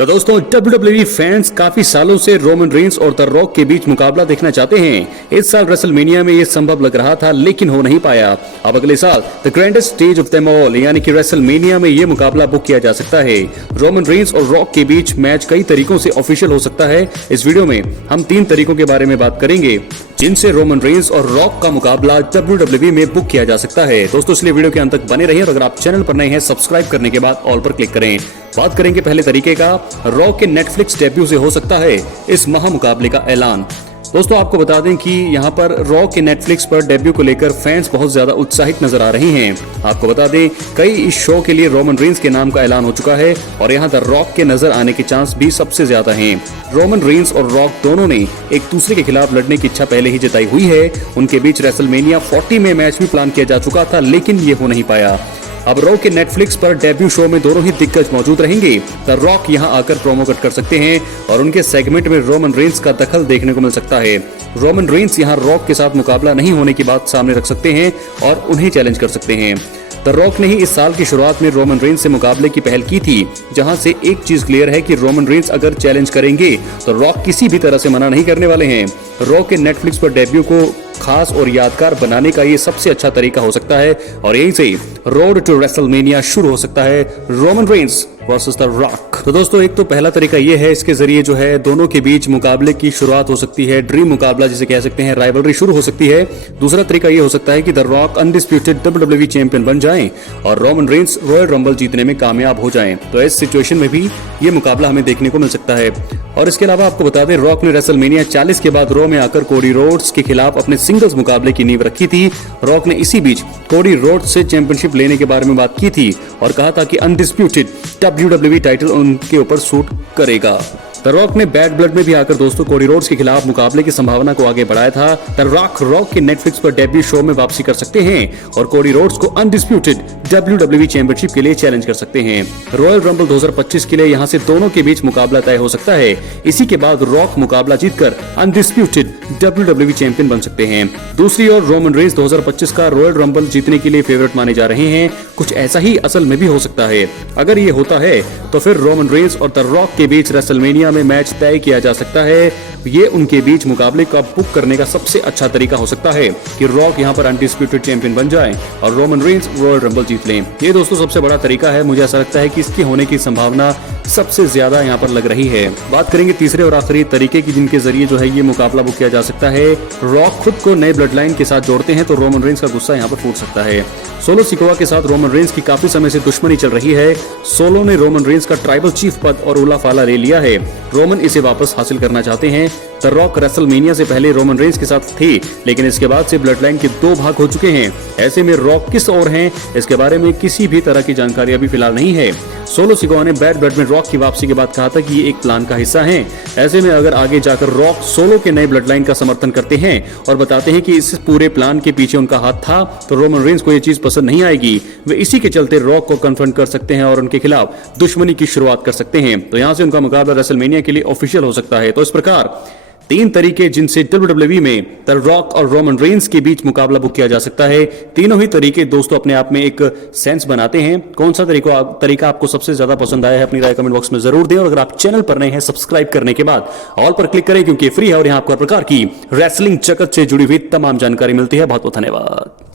तो दोस्तों WWE fans काफी सालों से रोमन रेंस और द रॉक के बीच मुकाबला देखना चाहते हैं। इस साल रेसलमेनिया में ये संभव लग रहा था लेकिन हो नहीं पाया। अब अगले साल the grandest stage of them all यानी कि रेसलमेनिया में ये मुकाबला बुक किया जा सकता है। रोमन रेंस और रॉक के बीच मैच कई तरीकों से ऑफिशियल हो सकता है। इस वीडियो में हम 3 तरीकों के बारे में बात करेंगे जिनसे रोमन रेंस और रॉक का मुकाबला WWE में बुक किया जा सकता है। दोस्तों इसलिए वीडियो के अंत तक बने रहिए और अगर आप चैनल पर नए हैं सब्सक्राइब करने के बाद ऑल पर क्लिक करें। बात करेंगे पहले तरीके का, रॉक के नेटफ्लिक्स डेब्यू से हो सकता है इस महामुकाबले का ऐलान। दोस्तों आपको बता दें कि यहाँ पर रॉक के नेटफ्लिक्स पर डेब्यू को लेकर फैंस बहुत ज्यादा उत्साहित नजर आ रहे हैं। आपको बता दें कई इस शो के लिए रोमन रेंस के नाम का ऐलान हो चुका है और यहाँ द रॉक के नजर आने के चांस भी सबसे ज्यादा हैं। रोमन रेंस और रॉक दोनों ने एक दूसरे के खिलाफ लड़ने की इच्छा पहले ही जताई हुई है। उनके बीच रेसलमेनिया 40 में मैच भी प्लान किया जा चुका था लेकिन ये हो नहीं पाया। अब रॉक के नेटफ्लिक्स पर डेब्यू शो में दोनों ही दिग्गज मौजूद रहेंगे। द रॉक यहां आकर प्रोमो कट कर सकते हैं और उनके सेगमेंट में रोमन रेंस का दखल देखने को मिल सकता है। रोमन रेंस यहां रॉक के साथ मुकाबला नहीं होने की बात सामने रख सकते हैं और उन्हें चैलेंज कर सकते हैं। द रॉक ने ही इस साल की शुरुआत में रोमन रेंस से मुकाबले की पहल की थी, जहां से एक चीज क्लियर है कि रोमन रेंस अगर चैलेंज करेंगे तो रॉक किसी भी तरह से मना नहीं करने वाले हैं। रॉक के नेटफ्लिक्स पर डेब्यू को खास और यादगार बनाने का ये सबसे अच्छा तरीका हो सकता है और यहीं से रोड टू रेसलमेनिया शुरू हो सकता है, Roman Reigns versus the rock. तो दोस्तों एक तो पहला तरीका ये है, इसके जरिए जो है दोनों के बीच मुकाबले की शुरुआत हो सकती है, ड्रीम मुकाबला जिसे कह सकते हैं, राइवलरी शुरू हो सकती है। दूसरा तरीका ये हो सकता है कि the rock undisputed WWE champion बन जाएं और रोमन रेंस रॉयल रंबल जीतने में कामयाब हो जाएं। तो इस सिचुएशन में भी ये मुकाबला हमें देखने को मिल सकता है। और इसके अलावा आपको बता दें रॉक ने रेसलमेनिया 40 के बाद रो में आकर कोडी रोड्स के खिलाफ अपने सिंगल्स मुकाबले की नींव रखी थी। रॉक ने इसी बीच कोडी रोड्स से चैंपियनशिप लेने के बारे में बात की थी और कहा था कि अनडिस्प्यूटेड WWE टाइटल उनके ऊपर सूट करेगा। द रॉक ने बैड ब्लड में भी आकर दोस्तों कोडी रोड्स के खिलाफ मुकाबले की संभावना को आगे बढ़ाया था। द रॉक के नेटफ्लिक्स पर डेब्यू शो में वापसी कर सकते हैं और कोडी रोड्स को अनडिस्प्यूटेड WWE चैंपियनशिप के लिए चैलेंज कर सकते हैं। रॉयल रंबल 2025 के लिए यहां से दोनों के बीच मुकाबला तय हो सकता है। इसी के बाद रॉक मुकाबला जीतकर अनडिस्प्यूटेड WWE चैंपियन बन सकते हैं। दूसरी ओर रोमन रेंस 2025 का रॉयल रंबल जीतने के लिए फेवरेट माने जा रहे हैं। कुछ ऐसा ही असल में भी हो सकता है। अगर ये होता है तो फिर रोमन रेंस और द रॉक के बीच रेसलमेनिया में मैच तय किया जा सकता है। ये उनके बीच मुकाबले का बुक करने का सबसे अच्छा तरीका हो सकता है कि रॉक यहां पर अनडिस्प्यूटेड चैंपियन बन जाए और रोमन रेंस रॉयल रंबल जीत लें। ये दोस्तों सबसे बड़ा तरीका है। मुझे ऐसा लगता है कि इसके होने की संभावना सबसे ज्यादा यहाँ पर लग रही है। बात करेंगे तीसरे और आखिरी तरीके की जिनके जरिए जो है ये मुकाबला बुक किया जा सकता है। रॉक खुद को नए ब्लड लाइन के साथ जोड़ते हैं तो रोमन रेंस का गुस्सा यहाँ पर फूट सकता है। सोलो सिकोआ के साथ रोमन रेंस की काफी समय से दुश्मनी चल रही है। सोलो ने रोमन रेंस का ट्राइबल चीफ पद और उला फाला ले लिया है। रोमन इसे वापस हासिल करना चाहते हैं। द रॉक रेसलमेनिया से पहले रोमन रेंस के साथ थे लेकिन इसके बाद से ब्लड लाइन के 2 भाग हो चुके हैं। ऐसे में रॉक किस ओर हैं इसके बारे में किसी भी तरह की जानकारी अभी फिलहाल नहीं है। सोलो सिकोआ ने बैड ब्लड में रॉक की वापसी के बाद कहा था कि ये एक प्लान का हिस्सा है। ऐसे में अगर आगे जाकर रॉक सोलो के नए ब्लड लाइन का समर्थन करते हैं और बताते हैं कि इस पूरे प्लान के पीछे उनका हाथ था तो रोमन रेंस को ये चीज पसंद नहीं आएगी। वे इसी के चलते रॉक को कन्फ्रंट कर सकते हैं और उनके खिलाफ दुश्मनी की शुरुआत कर सकते हैं। तो यहाँ से उनका मुकाबला रेसलमेनिया के लिए ऑफिशियल हो सकता है। तो इस प्रकार 3 तरीके जिनसे WWE में द रॉक और रोमन रेंस के बीच मुकाबला बुक किया जा सकता है। तीनों ही तरीके दोस्तों अपने आप में एक सेंस बनाते हैं। कौन सा तरीका आपको सबसे ज्यादा पसंद आया है अपनी राय कमेंट बॉक्स में जरूर दें और अगर आप चैनल पर नए हैं सब्सक्राइब करने के बाद ऑल पर क्लिक करें क्योंकि फ्री है और यहाँ आपको हर प्रकार की रेसलिंग जगत से जुड़ी हुई तमाम जानकारी मिलती है। बहुत बहुत धन्यवाद।